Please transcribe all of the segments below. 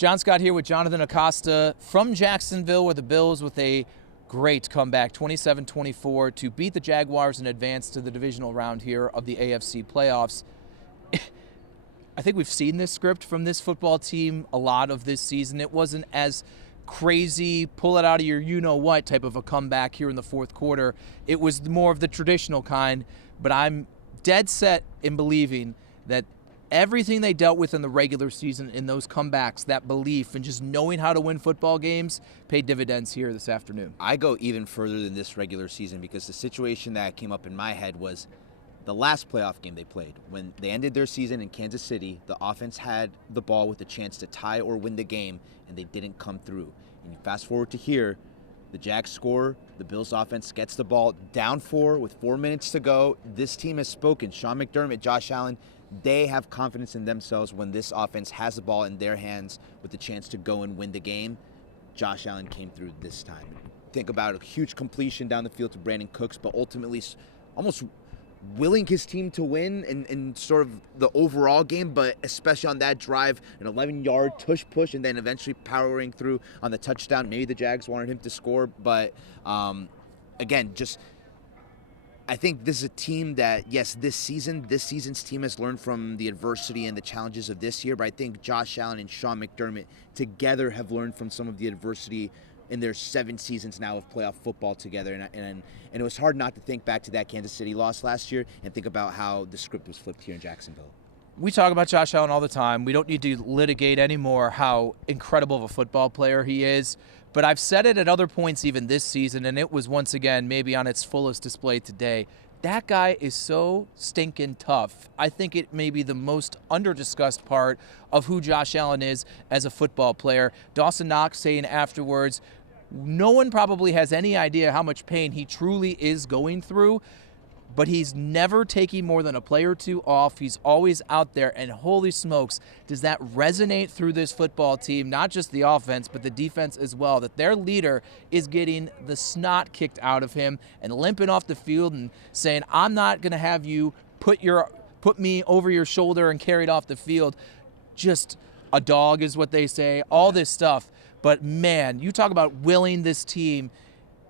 John Scott here with Jonathan Acosta from Jacksonville, where the Bills with a great comeback, 27-24, to beat the Jaguars and advance to the divisional round here of the AFC playoffs. I think we've seen this script from this football team a lot of this season. It wasn't as crazy, pull it out of your you-know-what type of a comeback here in the fourth quarter. It was more of the traditional kind, but I'm dead set in believing that everything they dealt with in the regular season, in those comebacks, that belief and just knowing how to win football games, paid dividends here this afternoon. I go even further than this regular season because the situation that came up in my head was the last playoff game they played. When they ended their season in Kansas City, the offense had the ball with a chance to tie or win the game, and they didn't come through. And you fast forward to here, the Jags score, the Bills offense gets the ball down 4 with 4 minutes to go. This team has spoken. Sean McDermott, Josh Allen, they have confidence in themselves when this offense has the ball in their hands with the chance to go and win the game. Josh Allen came through this time. Think about a huge completion down the field to Brandon Cooks, but ultimately almost willing his team to win in sort of the overall game, but especially on that drive, an 11-yard tush push, and then eventually powering through on the touchdown. Maybe the Jags wanted him to score, but again, just I think this is a team that, yes, this season's team has learned from the adversity and the challenges of this year, but I think Josh Allen and Sean McDermott together have learned from some of the adversity in their 7 seasons now of playoff football together. And it was hard not to think back to that Kansas City loss last year and think about how the script was flipped here in Jacksonville. We talk about Josh Allen all the time. We don't need to litigate anymore how incredible of a football player he is. But I've said it at other points even this season, and it was once again maybe on its fullest display today. That guy is so stinking tough. I think it may be the most under-discussed part of who Josh Allen is as a football player. Dawson Knox saying afterwards, no one probably has any idea how much pain he truly is going through, but he's never taking more than a play or two off. He's always out there, and holy smokes, does that resonate through this football team, not just the offense, but the defense as well, that their leader is getting the snot kicked out of him and limping off the field and saying, I'm not going to have you put me over your shoulder and carried off the field. Just a dog is what they say, all this stuff. But man, you talk about willing this team.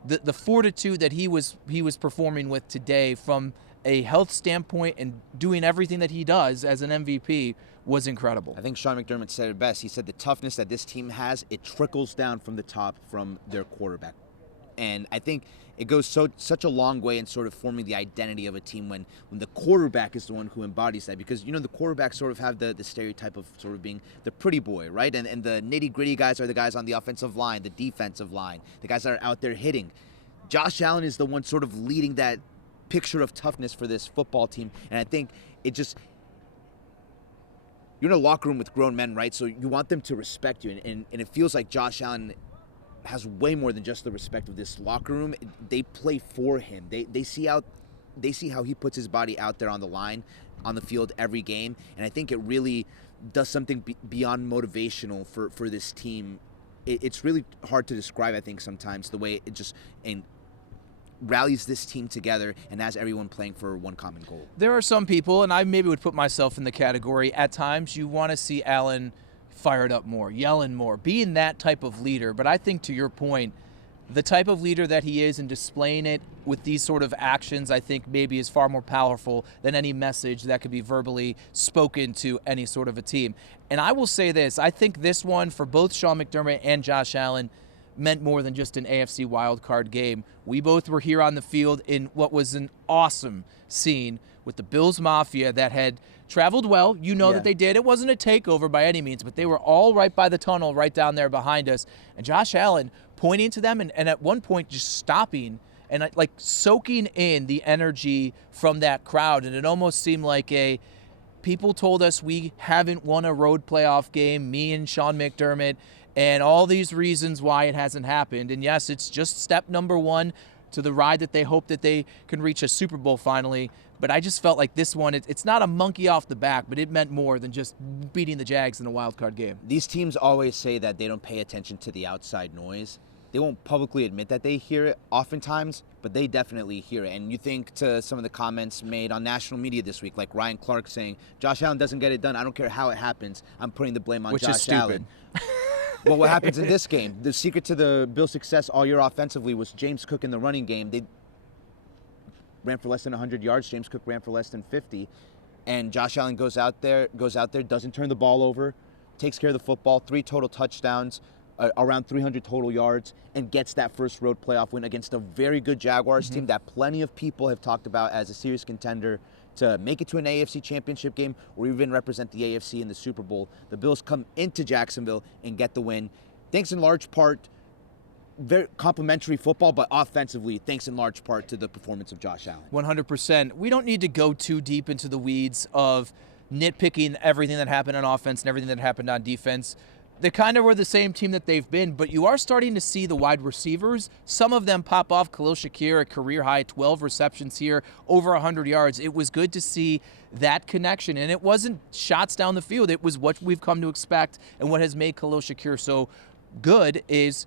The fortitude that he was performing with today from a health standpoint and doing everything that he does as an MVP was incredible. I think Sean McDermott said it best. He said the toughness that this team has, it trickles down from the top from their quarterback. And I think it goes such a long way in sort of forming the identity of a team when the quarterback is the one who embodies that. Because, you know, the quarterbacks sort of have the stereotype of sort of being the pretty boy, right? And the nitty-gritty guys are the guys on the offensive line, the defensive line, the guys that are out there hitting. Josh Allen is the one sort of leading that picture of toughness for this football team. And I think it just, you're in a locker room with grown men, right? So you want them to respect you. And it feels like Josh Allen has way more than just the respect of this locker room. They play for him. They see how he puts his body out there on the line, on the field every game. And I think it really does something beyond motivational for this team. It's really hard to describe, I think, sometimes the way it just rallies this team together and has everyone playing for one common goal. There are some people, and I maybe would put myself in the category, at times you want to see Allen fired up more, yelling more, being that type of leader. But I think, to your point, the type of leader that he is and displaying it with these sort of actions, I think maybe is far more powerful than any message that could be verbally spoken to any sort of a team. And I will say this, I think this one for both Sean McDermott and Josh Allen meant more than just an AFC wildcard game. We both were here on the field in what was an awesome scene with the Bills Mafia that had traveled well. You know that they did. It wasn't a takeover by any means, but they were all right by the tunnel right down there behind us. And Josh Allen pointing to them and at one point just stopping and like soaking in the energy from that crowd. And it almost seemed like people told us we haven't won a road playoff game, me and Sean McDermott, and all these reasons why it hasn't happened. And yes, it's just step number 1 to the ride that they hope that they can reach a Super Bowl finally. But I just felt like this one, it's not a monkey off the back, but it meant more than just beating the Jags in a wild card game. These teams always say that they don't pay attention to the outside noise. They won't publicly admit that they hear it oftentimes, but they definitely hear it. And you think to some of the comments made on national media this week, like Ryan Clark saying, Josh Allen doesn't get it done. I don't care how it happens. I'm putting the blame on Josh Allen. Well, what happens in this game? The secret to the Bills' success all year offensively was James Cook in the running game. They ran for less than 100 yards. James Cook ran for less than 50. And Josh Allen goes out there, doesn't turn the ball over, takes care of the football, 3 total touchdowns, around 300 total yards, and gets that first road playoff win against a very good Jaguars team that plenty of people have talked about as a serious contender to make it to an AFC championship game or even represent the AFC in the Super Bowl. The Bills come into Jacksonville and get the win. Thanks in large part, very complimentary football, but offensively, thanks in large part to the performance of Josh Allen. 100%. We don't need to go too deep into the weeds of nitpicking everything that happened on offense and everything that happened on defense. They kind of were the same team that they've been, but you are starting to see the wide receivers. Some of them pop off. Khalil Shakir, a career high, 12 receptions here, over 100 yards. It was good to see that connection, and it wasn't shots down the field. It was what we've come to expect, and what has made Khalil Shakir so good is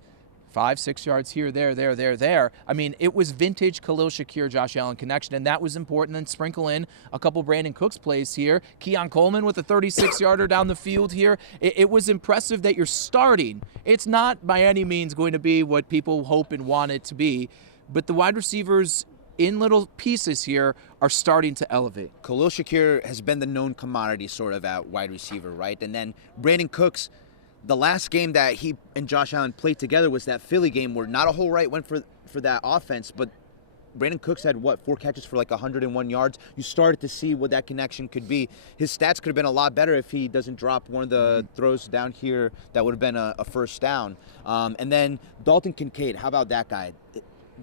5-6 yards here, there. I mean, it was vintage Khalil Shakir, Josh Allen connection, and that was important. And sprinkle in a couple Brandon Cooks plays here. Keon Coleman with a 36-yarder down the field here. It was impressive that you're starting. It's not by any means going to be what people hope and want it to be, but the wide receivers in little pieces here are starting to elevate. Khalil Shakir has been the known commodity sort of at wide receiver, right? And then Brandon Cooks, the last game that he and Josh Allen played together was that Philly game where not a whole right went for that offense, but Brandon Cooks had, 4 catches for like 101 yards. You started to see what that connection could be. His stats could have been a lot better if he doesn't drop one of the throws down here that would have been a first down. And then Dalton Kincaid, how about that guy?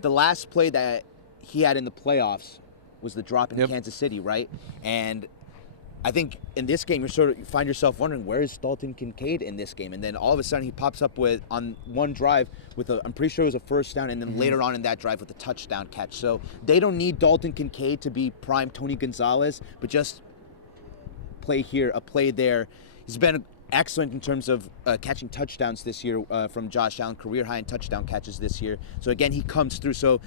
The last play that he had in the playoffs was the drop in Kansas City, right? And I think in this game, you find yourself wondering, where is Dalton Kincaid in this game? And then all of a sudden he pops up on one drive with I'm pretty sure it was a first down, and then later on in that drive with a touchdown catch. So they don't need Dalton Kincaid to be prime Tony Gonzalez, but just play here, a play there. He's been excellent in terms of catching touchdowns this year from Josh Allen, career high in touchdown catches this year. So again, he comes through. So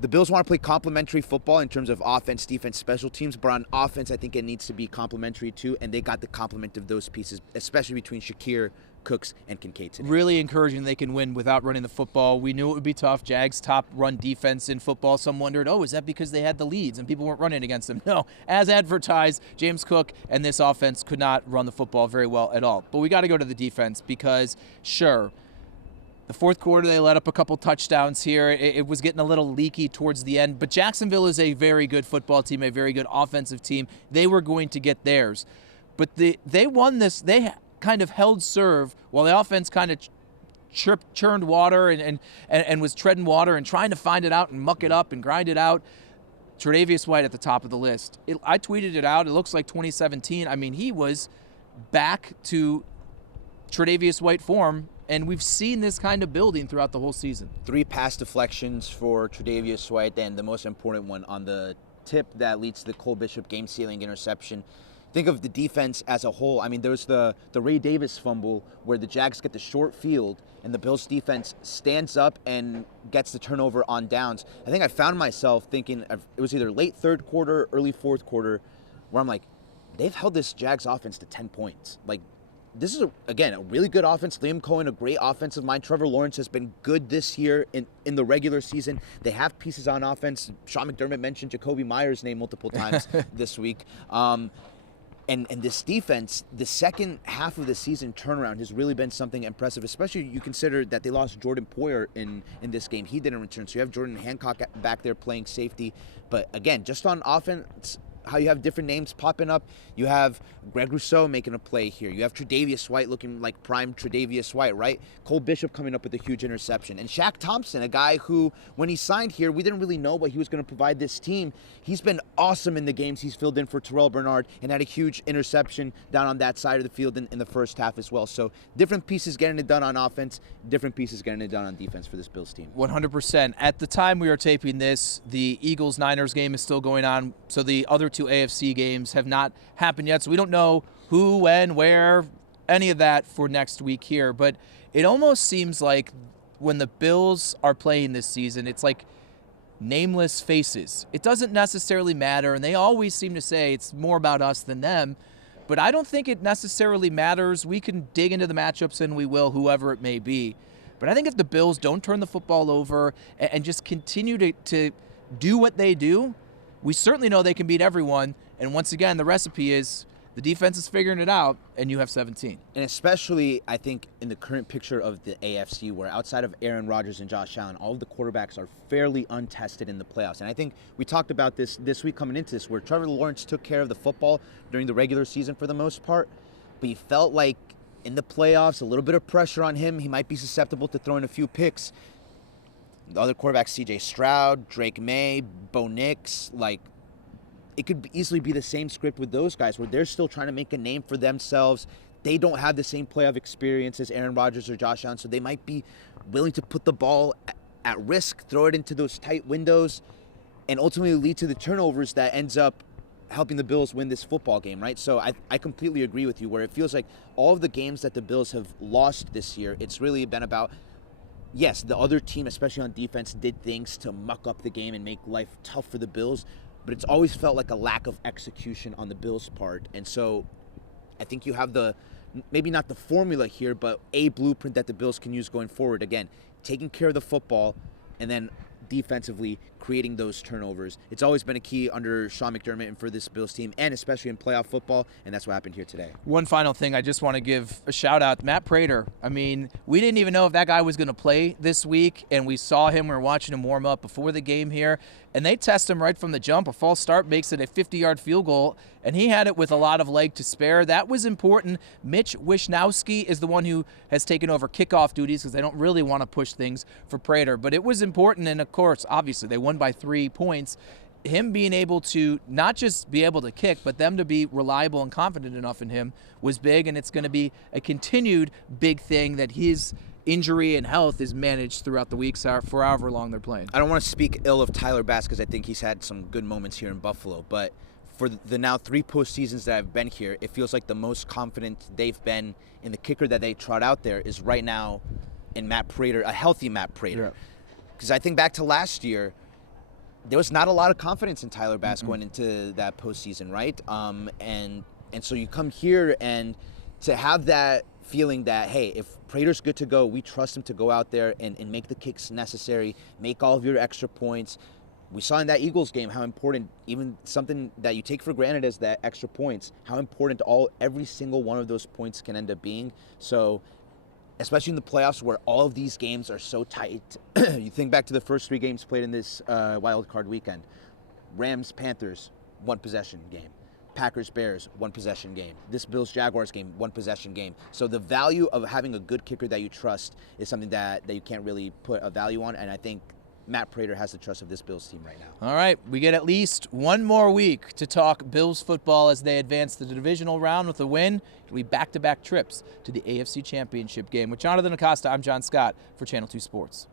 the Bills want to play complementary football in terms of offense, defense, special teams, but on offense, I think it needs to be complementary too, and they got the complement of those pieces, especially between Shakir, Cooks, and Kincaid today. Really encouraging they can win without running the football. We knew it would be tough. Jags' top run defense in football. Some wondered, is that because they had the leads and people weren't running against them? No. As advertised, James Cook and this offense could not run the football very well at all. But we got to go to the defense because, sure, the fourth quarter, they let up a couple touchdowns here. It was getting a little leaky towards the end. But Jacksonville is a very good football team, a very good offensive team. They were going to get theirs. But they won this. They kind of held serve while the offense kind of churned water and was treading water and trying to find it out and muck it up and grind it out. Tre'davious White at the top of the list. I tweeted it out. It looks like 2017. I mean, he was back to Tre'davious White form, and we've seen this kind of building throughout the whole season. 3 pass deflections for Tre'davious White, and the most important one on the tip that leads to the Cole Bishop game-sealing interception. Think of the defense as a whole. I mean, there's the Ray Davis fumble where the Jags get the short field and the Bills defense stands up and gets the turnover on downs. I think I found myself thinking it was either late third quarter, early fourth quarter, where I'm like, they've held this Jags offense to 10 points. Like, this is, again, a really good offense. Liam Cohen, a great offensive mind. Trevor Lawrence has been good this year in the regular season. They have pieces on offense. Sean McDermott mentioned Jacoby Myers' name multiple times this week. And this defense, the second half of the season turnaround has really been something impressive, especially you consider that they lost Jordan Poyer in this game. He didn't return, so you have Jordan Hancock back there playing safety. But again, just on offense, how you have different names popping up. You have Greg Rousseau making a play here. You have Tre'davious White looking like prime Tre'davious White, right? Cole Bishop coming up with a huge interception. And Shaq Thompson, a guy who, when he signed here, we didn't really know what he was going to provide this team. He's been awesome in the games he's filled in for Terrell Bernard and had a huge interception down on that side of the field in the first half as well. So different pieces getting it done on offense, different pieces getting it done on defense for this Bills team. 100%. At the time we are taping this, the Eagles-Niners game is still going on, so the other 2 AFC games have not happened yet, so we don't know who, when, where, any of that for next week here. But it almost seems like when the Bills are playing this season, it's like nameless faces. It doesn't necessarily matter, and they always seem to say it's more about us than them. but I don't think it necessarily matters. We can dig into the matchups, and we will, whoever it may be. But I think if the Bills don't turn the football over and just continue to do what they do, we certainly know they can beat everyone. And once again, the recipe is the defense is figuring it out, and you have 17. And especially, I think, in the current picture of the AFC, where outside of Aaron Rodgers and Josh Allen, all of the quarterbacks are fairly untested in the playoffs. And I think we talked about this week coming into this, where Trevor Lawrence took care of the football during the regular season for the most part, but you felt like in the playoffs, a little bit of pressure on him. He might be susceptible to throwing a few picks. The other quarterbacks, C.J. Stroud, Drake May, Bo Nix, it could easily be the same script with those guys where they're still trying to make a name for themselves. They don't have the same playoff experience as Aaron Rodgers or Josh Allen, so they might be willing to put the ball at risk, throw it into those tight windows, and ultimately lead to the turnovers that ends up helping the Bills win this football game, right? So I completely agree with you where it feels like all of the games that the Bills have lost this year, it's really been about, yes, the other team, especially on defense, did things to muck up the game and make life tough for the Bills, but it's always felt like a lack of execution on the Bills' part. And so I think you have maybe not the formula here, but a blueprint that the Bills can use going forward. Again, taking care of the football and then defensively creating those turnovers. It's always been a key under Sean McDermott and for this Bills team, and especially in playoff football, and that's what happened here today. One final thing, I just want to give a shout out to Matt Prater. I mean, we didn't even know if that guy was going to play this week, and we saw him, we were watching him warm up before the game here, and they test him right from the jump. A false start makes it a 50-yard field goal, and he had it with a lot of leg to spare. That was important. Mitch Wishnowsky is the one who has taken over kickoff duties because they don't really want to push things for Prater, but it was important, and of course, obviously, they won by 3 points. Him being able to not just be able to kick, but them to be reliable and confident enough in him was big, and it's going to be a continued big thing that his injury and health is managed throughout the weeks for however long they're playing. I don't want to speak ill of Tyler Bass because I think he's had some good moments here in Buffalo, but for the now 3 postseasons that I've been here, it feels like the most confident they've been in the kicker that they trot out there is right now in Matt Prater, a healthy Matt Prater. Because I think back to last year, there was not a lot of confidence in Tyler Bass going into that postseason, right? And so you come here and to have that feeling that, hey, if Prater's good to go, we trust him to go out there and make the kicks necessary, make all of your extra points. We saw in that Eagles game how important, even something that you take for granted as that extra points, how important every single one of those points can end up being. So especially in the playoffs where all of these games are so tight. You think back to the first 3 games played in this wild card weekend. Rams-Panthers, 1-possession game. Packers-Bears, 1-possession game. This Bills-Jaguars game, 1-possession game. So the value of having a good kicker that you trust is something that you can't really put a value on, and I think Matt Prater has the trust of this Bills team right now. All right, we get at least one more week to talk Bills football as they advance to the divisional round with a win. It'll be back-to-back trips to the AFC Championship game. With Jonathan Acosta, I'm John Scott for Channel 2 Sports.